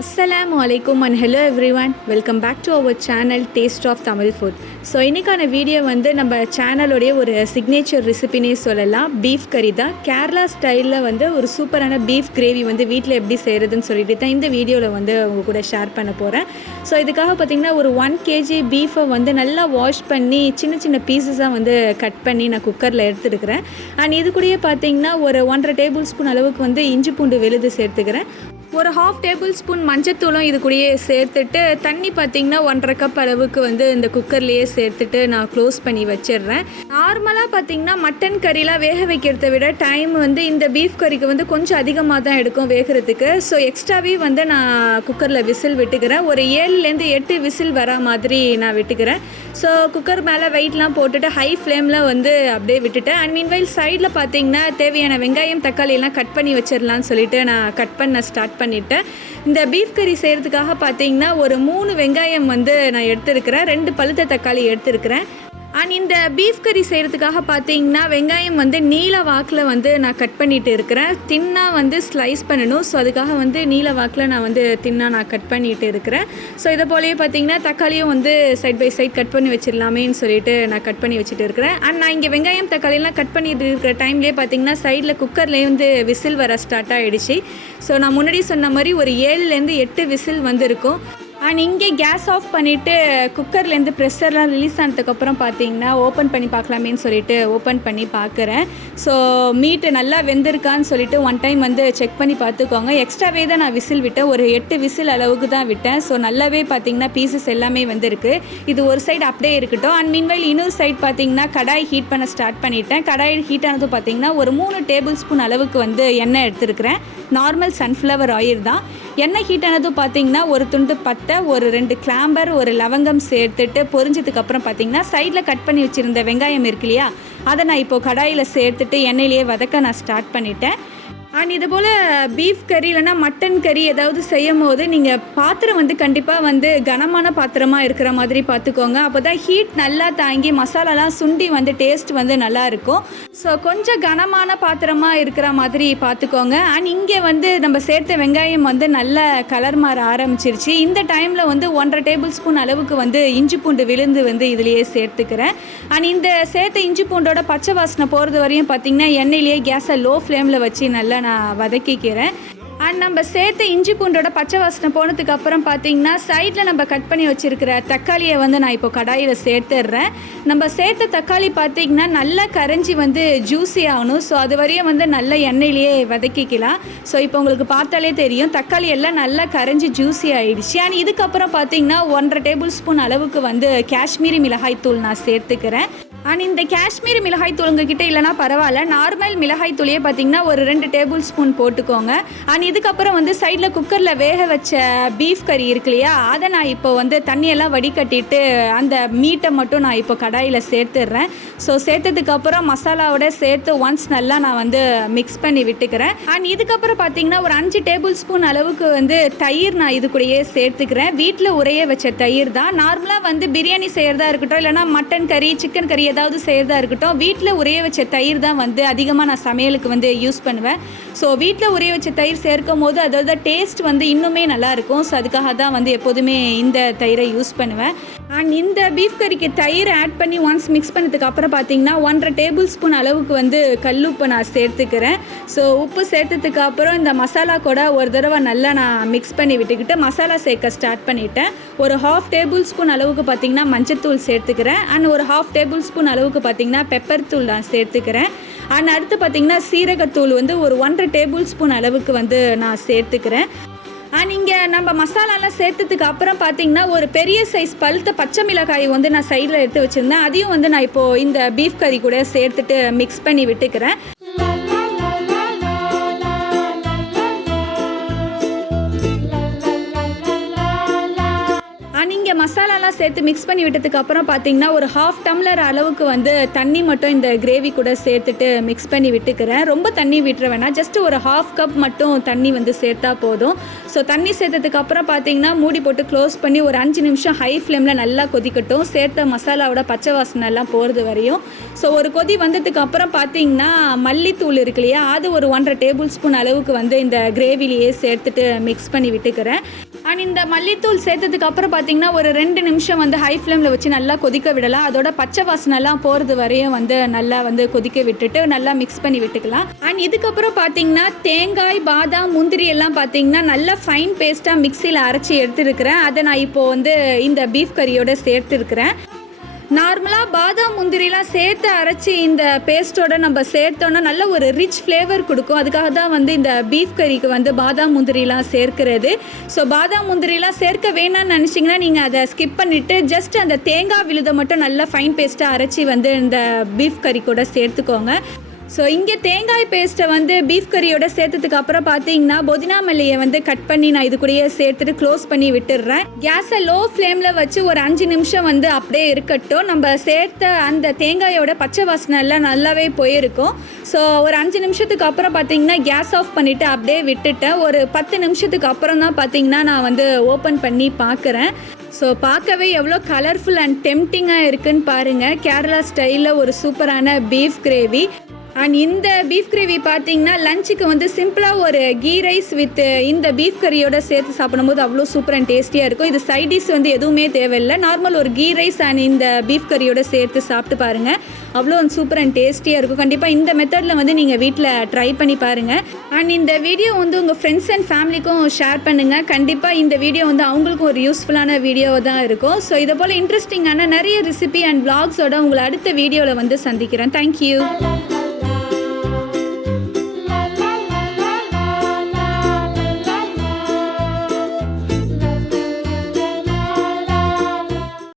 அஸ்ஸலாமு அலைக்கும் and hello everyone, welcome back to our channel taste of Tamil food. So இன்றைக்கான video வந்து நம்ம சேனலோடைய ஒரு சிக்னேச்சர் ரெசிபினே சொல்லலாம். பீஃப் கறி தான். கேரளா ஸ்டைலில் வந்து ஒரு சூப்பரான பீஃப் கிரேவி வந்து வீட்டில் எப்படி செய்கிறதுன்னு சொல்லிட்டு தான் இந்த வீடியோவில் வந்து உங்கள் கூட ஷேர் பண்ண போகிறேன். ஸோ இதுக்காக பார்த்திங்கன்னா ஒரு 1 kg பீஃபை வந்து நல்லா வாஷ் பண்ணி சின்ன சின்ன பீசஸாக வந்து கட் பண்ணி நான் குக்கரில் எடுத்துருக்கிறேன். அண்ட் இது கூடயே பார்த்திங்கன்னா ஒரு 1.5 டேபிள் ஸ்பூன் அளவுக்கு வந்து இஞ்சி பூண்டு விழுது சேர்த்துக்கிறேன். ஒரு 1/2 டேபிள் ஸ்பூன் மஞ்சத்தூளும் இது கூடயே சேர்த்துட்டு தண்ணி பார்த்திங்கன்னா 1.5 கப் அளவுக்கு வந்து இந்த குக்கர்லேயே சேர்த்துட்டு நான் க்ளோஸ் பண்ணி வச்சிடுறேன். நார்மலாக பார்த்திங்கன்னா மட்டன் கறிலாம் வேக வைக்கிறத விட டைம் வந்து இந்த பீஃப் கறிக்கு வந்து கொஞ்சம் அதிகமாக தான் எடுக்கும் வேகிறதுக்கு. ஸோ எக்ஸ்ட்ராவே வந்து நான் குக்கரில் விசில் விட்டுக்கிறேன். ஒரு 7லேருந்து 8 விசில் வர மாதிரி நான் விட்டுக்கிறேன். ஸோ குக்கர் மேலே வெயிட்லாம் போட்டுட்டு ஹை ஃப்ளேமில் வந்து அப்படியே விட்டுட்டேன். அண்ட் மீன்வைல் சைடில் பார்த்திங்கன்னா தேவையான வெங்காயம் தக்காளியெல்லாம் கட் பண்ணி வச்சிடலான்னு சொல்லிட்டு நான் கட் பண்ண ஸ்டார்ட் பண்ணிட்டேன். இந்த பீஃப் கறி செய்கிறதுக்காக பார்த்தீங்கன்னா ஒரு 3 வெங்காயம் வந்து நான் எடுத்துருக்கிறேன். 2 பழுத்த தக்காளி எடுத்துருக்கிறேன். அண்ட் இந்த பீஃப் கறி செய்கிறதுக்காக பார்த்தீங்கன்னா வெங்காயம் வந்து நீல வாக்கில் வந்து நான் கட் பண்ணிட்டு இருக்கிறேன். தின்னாக வந்து ஸ்லைஸ் பண்ணணும். ஸோ அதுக்காக வந்து நீல வாக்கில் நான் வந்து தின்னாக நான் கட் பண்ணிட்டு இருக்கிறேன். ஸோ இதை போலயே பார்த்தீங்கன்னா தக்காளியும் வந்து சைட் பை சைட் கட் பண்ணி வச்சிடலாமேன்னு சொல்லிட்டு நான் கட் பண்ணி வச்சுட்டு இருக்கிறேன். அண்ட் நான் இங்கே வெங்காயம் தக்காளியெல்லாம் கட் பண்ணிட்டு இருக்கிற டைம்லேயே பார்த்தீங்கன்னா சைடில் குக்கர்லேயே வந்து விசில் வர ஸ்டார்ட் ஆகிடுச்சு. ஸோ நான் முன்னாடி சொன்ன மாதிரி ஒரு 7லேருந்து 8 விசில் வந்து இருக்கும். அண்ட் இங்கே கேஸ் ஆஃப் பண்ணிவிட்டு குக்கர்லேருந்து ப்ரெஷர்லாம் ரிலீஸ் ஆனதுக்கப்புறம் பார்த்தீங்கன்னா ஓப்பன் பண்ணி பார்க்கலாமேன்னு சொல்லிட்டு ஓப்பன் பண்ணி பார்க்குறேன். ஸோ மீட்டு நல்லா வெந்திருக்கான்னு சொல்லிட்டு ஒன் டைம் வந்து செக் பண்ணி பார்த்துக்கோங்க. எக்ஸ்ட்ராவே தான் நான் விசில் விட்டேன். ஒரு 8 விசில் அளவுக்கு தான் விட்டேன். ஸோ நல்லாவே பார்த்தீங்கன்னா பீசஸ் எல்லாமே வந்திருக்கு. இது ஒரு சைடு அப்படியே இருக்கட்டும். அண்ட் மீன்வைல் இன்னொரு சைடு பார்த்தீங்கன்னா கடாய் ஹீட் பண்ண ஸ்டார்ட் பண்ணிட்டேன். கடாய் ஹீட் ஆனது பார்த்தீங்கன்னா ஒரு 3 டேபிள் ஸ்பூன் அளவுக்கு வந்து எண்ணெய் எடுத்துருக்கிறேன். நார்மல் சன்ஃப்ளவர் ஆயில் தான். எண்ணெய் ஹீட் ஆனதும் பார்த்தீங்கன்னா ஒரு துண்டு பட்டை, ஒரு 2 கிளாம்பர், ஒரு லவங்கம் சேர்த்துட்டு பொரிஞ்சதுக்கப்புறம் பார்த்தீங்கன்னா சைடில் கட் பண்ணி வச்சுருந்த வெங்காயம் இருக்கு இல்லையா, அதை நான் இப்போது கடாயில் சேர்த்துட்டு எண்ணெயிலேயே வதக்க நான் ஸ்டார்ட் பண்ணிட்டேன். அண்ட் இது போல் பீஃப் கறி இல்லைனா மட்டன் கறி ஏதாவது செய்யும் போது நீங்கள் பாத்திரம் வந்து கண்டிப்பாக வந்து கனமான பாத்திரமாக இருக்கிற மாதிரி பார்த்துக்கோங்க. அப்போ தான் ஹீட் நல்லா தாங்கி மசாலாலாம் சுண்டி வந்து டேஸ்ட் வந்து நல்லா இருக்கும். ஸோ கொஞ்சம் கனமான பாத்திரமாக இருக்கிற மாதிரி பார்த்துக்கோங்க. அண்ட் இங்கே வந்து நம்ம சேர்த்த வெங்காயம் வந்து நல்ல கலர் மாற ஆரம்பிச்சிருச்சு. இந்த டைமில் வந்து 1.5 டேபிள் ஸ்பூன் அளவுக்கு வந்து இஞ்சி பூண்டு விழுந்து வந்து இதிலேயே சேர்த்துக்கிறேன். அண்ட் இந்த சேர்த்த இஞ்சி பூண்டோட பச்சை வாசனை போகிறது வரையும் பார்த்திங்கன்னா எண்ணெயிலேயே கேஸை லோ ஃப்ளேமில் வச்சு நல்லா நான் வதக்கிக்கிறேன். அண்ட் நம்ம சேர்த்த இஞ்சி பூண்டோட பச்சை வாசனை போனதுக்கு அப்புறம் பார்த்தீங்கன்னா சைடில் நம்ம கட் பண்ணி வச்சுருக்கிற தக்காளியை வந்து நான் இப்போ கடாயில் சேர்த்துடுறேன். நம்ம சேர்த்த தக்காளி பார்த்திங்கன்னா நல்லா கரைஞ்சி வந்து ஜூஸி ஆகணும். ஸோ அது வரையும் வந்து நல்ல எண்ணெயிலேயே வதக்கிக்கலாம். ஸோ இப்போ உங்களுக்கு பார்த்தாலே தெரியும் தக்காளி எல்லாம் நல்லா கரைஞ்சி ஜூஸி ஆகிடுச்சு. அண்ட் இதுக்கப்புறம் பார்த்திங்கன்னா 1.5 டேபிள் ஸ்பூன் அளவுக்கு வந்து காஷ்மீரி மிளகாய் தூள் நான் சேர்த்துக்கிறேன். அண்ட் இந்த காஷ்மீரி மிளகாய் தூள் உங்ககிட்ட இல்லைனா பரவாயில்ல, நார்மல் மிளகாய் தூளையே பார்த்திங்கன்னா ஒரு 2 டேபிள் ஸ்பூன் போட்டுக்கோங்க. அண்ட் இதுக்கப்புறம் வந்து சைடில் குக்கரில் வேக வச்ச பீஃப் கறி இருக்கு இல்லையா, அதை நான் இப்போ வந்து தண்ணியெல்லாம் வடிகட்டிட்டு அந்த மீட்டை மட்டும் நான் இப்போ கடாயில் சேர்த்துடுறேன். ஸோ சேர்த்ததுக்கப்புறம் மசாலாவோட சேர்த்து ஒன்ஸ் நல்லா நான் வந்து மிக்ஸ் பண்ணி விட்டுக்கிறேன். அண்ட் இதுக்கப்புறம் பார்த்திங்கன்னா ஒரு 5 டேபிள் ஸ்பூன் அளவுக்கு வந்து தயிர் நான் இது கூடயே சேர்த்துக்கிறேன். வீட்டில் உரைய வச்ச தயிர் தான். நார்மலாக வந்து பிரியாணி செய்கிறதா இருக்கட்டும் இல்லைனா மட்டன் கறி சிக்கன் கறி ஏதாவது செய்கிறதா இருக்கட்டும், வீட்டில் உரைய வச்ச தயிர் தான் வந்து அதிகமாக நான் சமையலுக்கு வந்து யூஸ் பண்ணுவேன். ஸோ வீட்டில் உரைய வச்ச தயிர் சேர்க்கும் போது அதோட டேஸ்ட் வந்து இன்னுமே நல்லாயிருக்கும். ஸோ அதுக்காக தான் வந்து எப்போதுமே இந்த தயிரை யூஸ் பண்ணுவேன். அண்ட் இந்த பீஃப் கறிக்கு தயிர் ஆட் பண்ணி ஒன்ஸ் மிக்ஸ் பண்ணதுக்கு அப்புறம் பார்த்தீங்கன்னா 1.5 டேபிள் ஸ்பூன் அளவுக்கு வந்து கல்லுப்பு நான் சேர்த்துக்கிறேன். ஸோ உப்பு சேர்த்ததுக்கு அப்புறம் இந்த மசாலா கூட ஒரு தடவை நல்லா நான் மிக்ஸ் பண்ணி விட்டுக்கிட்டு மசாலா சேர்க்க ஸ்டார்ட் பண்ணிவிட்டேன். ஒரு 1/2 டேபிள் ஸ்பூன் அளவுக்கு பார்த்திங்கன்னா மஞ்சத்தூள் சேர்த்துக்கிறேன். அண்ட் ஒரு 1/2 டேபிள் ஸ்பூன் அளவுக்கு பார்த்திங்கன்னா பெப்பர் தூள் நான் சேர்த்துக்கிறேன். அண்ட் அடுத்து பார்த்திங்கன்னா சீரகத்தூள் வந்து ஒரு 1.5 டேபிள் ஸ்பூன் அளவுக்கு வந்து நான் சேர்த்துக்கிறேன். அண்ட் இங்கே நம்ம மசாலாலாம் சேர்த்ததுக்கு அப்புறம் பார்த்திங்கன்னா ஒரு பெரிய சைஸ் பழுத்த பச்சை மிளகாய் வந்து நான் சைடில் எடுத்து வச்சுருந்தேன். அதையும் வந்து நான் இப்போது இந்த பீஃப் கறி கூட சேர்த்துட்டு மிக்ஸ் பண்ணி விட்டுக்கிறேன். மசாலாலாம் சேர்த்து மிக்ஸ் பண்ணி விட்டதுக்கு அப்புறம் பார்த்தீங்கன்னா ஒரு 1/2 டம்ளர் அளவுக்கு வந்து தண்ணி மட்டும் இந்த கிரேவி கூட சேர்த்துட்டு மிக்ஸ் பண்ணி விட்டுக்கிறேன். ரொம்ப தண்ணி விட்டுற வேணாம், ஜஸ்ட் ஒரு 1/2 கப் மட்டும் தண்ணி வந்து சேர்த்தா போதும். ஸோ தண்ணி சேர்த்ததுக்கு அப்புறம் பார்த்தீங்கன்னா மூடி போட்டு க்ளோஸ் பண்ணி ஒரு 5 நிமிஷம் ஹை ஃப்ளேமில் நல்லா கொதிக்கட்டும், சேர்த்த மசாலாவோட பச்சை வாசனை எல்லாம் போகிறது வரையும். ஸோ ஒரு கொதி வந்ததுக்கு அப்புறம் பார்த்தீங்கன்னா மல்லித்தூள் இருக்கு இல்லையா, அது ஒரு 1.5 டேபிள் ஸ்பூன் அளவுக்கு வந்து இந்த கிரேவிலேயே சேர்த்துட்டு மிக்ஸ் பண்ணி விட்டுக்கிறேன். அண்ட் இந்த மல்லித்தூள் சேர்த்ததுக்கு அப்புறம் பார்த்தீங்கன்னா ஒரு 2 நிமிஷம் வந்து ஹை ஃப்ளேமில் வச்சு நல்லா கொதிக்க விடலாம். அதோட பச்சை வாசனைலாம் போகிறது வரையும் வந்து நல்லா வந்து கொதிக்க விட்டுட்டு நல்லா மிக்ஸ் பண்ணி விட்டுக்கலாம். அண்ட் இதுக்கப்புறம் பார்த்தீங்கன்னா தேங்காய், பாதாம், முந்திரி எல்லாம் பார்த்தீங்கன்னா நல்லா ஃபைன் பேஸ்ட்டாக மிக்சியில் அரைச்சி எடுத்துருக்கிறேன். அதை நான் இப்போது வந்து இந்த பீஃப் கறியோடு சேர்த்துருக்கிறேன். நார்மலாக பாதாம் முந்திரிலாம் சேர்த்து அரைச்சி இந்த பேஸ்ட்டோட நம்ம சேர்த்தோன்னா நல்ல ஒரு ரிச் ஃப்ளேவர் கொடுக்கும். அதுக்காக தான் வந்து இந்த பீஃப் கறிக்கு வந்து பாதாம் முந்திரிலாம் சேர்க்கிறது. ஸோ பாதாம் முந்திரிலாம் சேர்க்க வேணாம்னு நினச்சிங்கன்னா நீங்கள் அதை ஸ்கிப் பண்ணிவிட்டு ஜஸ்ட் அந்த தேங்காய் விழுதை மட்டும் நல்லா ஃபைன் பேஸ்ட்டாக அரைச்சி வந்து இந்த பீஃப் கறி கூட சேர்த்துக்கோங்க. ஸோ இங்கே தேங்காய் பேஸ்ட்டை வந்து பீஃப் கறியோட சேர்த்ததுக்கு அப்புறம் பார்த்தீங்கன்னா புதினா மல்லியை வந்து கட் பண்ணி நான் இது கூடயே சேர்த்துட்டு க்ளோஸ் பண்ணி விட்டுடுறேன். கேஸை லோ ஃப்ளேமில் வச்சு ஒரு 5 நிமிஷம் வந்து அப்படியே இருக்கட்டும். நம்ம சேர்த்த அந்த தேங்காயோட பச்சை வாசனை எல்லாம் நல்லாவே போயிருக்கும். ஸோ ஒரு 5 நிமிஷத்துக்கு அப்புறம் பார்த்தீங்கன்னா கேஸ் ஆஃப் பண்ணிவிட்டு அப்படியே விட்டுட்டேன். ஒரு 10 நிமிஷத்துக்கு அப்புறம் தான் பார்த்தீங்கன்னா நான் வந்து ஓப்பன் பண்ணி பார்க்குறேன். ஸோ பார்க்கவே எவ்வளோ கலர்ஃபுல் அண்ட் டெம்டிங்காக இருக்குன்னு பாருங்கள். கேரளா ஸ்டைலில் ஒரு சூப்பரான பீஃப் கிரேவி. அண்ட் இந்த பீஃப் கிரேவி பார்த்தீங்கன்னா லஞ்சுக்கு வந்து சிம்பிளாக ஒரு கீ ரைஸ் வித் இந்த பீஃப் கறியோட சேர்த்து சாப்பிடும்போது அவ்வளோ சூப்பர் அண்ட் டேஸ்டியாக இருக்கும். இது சைட் டிஷ் வந்து எதுவுமே தேவையில்லை, நார்மல் ஒரு கீ ரைஸ் அண்ட் இந்த பீஃப் கறியோட சேர்த்து சாப்பிட்டு பாருங்கள், அவ்வளோ சூப்பர் அண்ட் டேஸ்டியாக இருக்கும். கண்டிப்பாக இந்த மெத்தடில் வந்து நீங்கள் வீட்டில் ட்ரை பண்ணி பாருங்கள். அண்ட் இந்த வீடியோ வந்து உங்கள் ஃப்ரெண்ட்ஸ் அண்ட் ஃபேமிலிக்கும் ஷேர் பண்ணுங்கள். கண்டிப்பாக இந்த வீடியோ வந்து அவங்களுக்கும் ஒரு யூஸ்ஃபுல்லான வீடியோவாக தான் இருக்கும். ஸோ இதை போல் இன்ட்ரெஸ்டிங்கான நிறைய ரெசிபி அண்ட் vlogsஓட உங்களை அடுத்த வீடியோவில் வந்து சந்திக்கிறேன். தேங்க்யூ.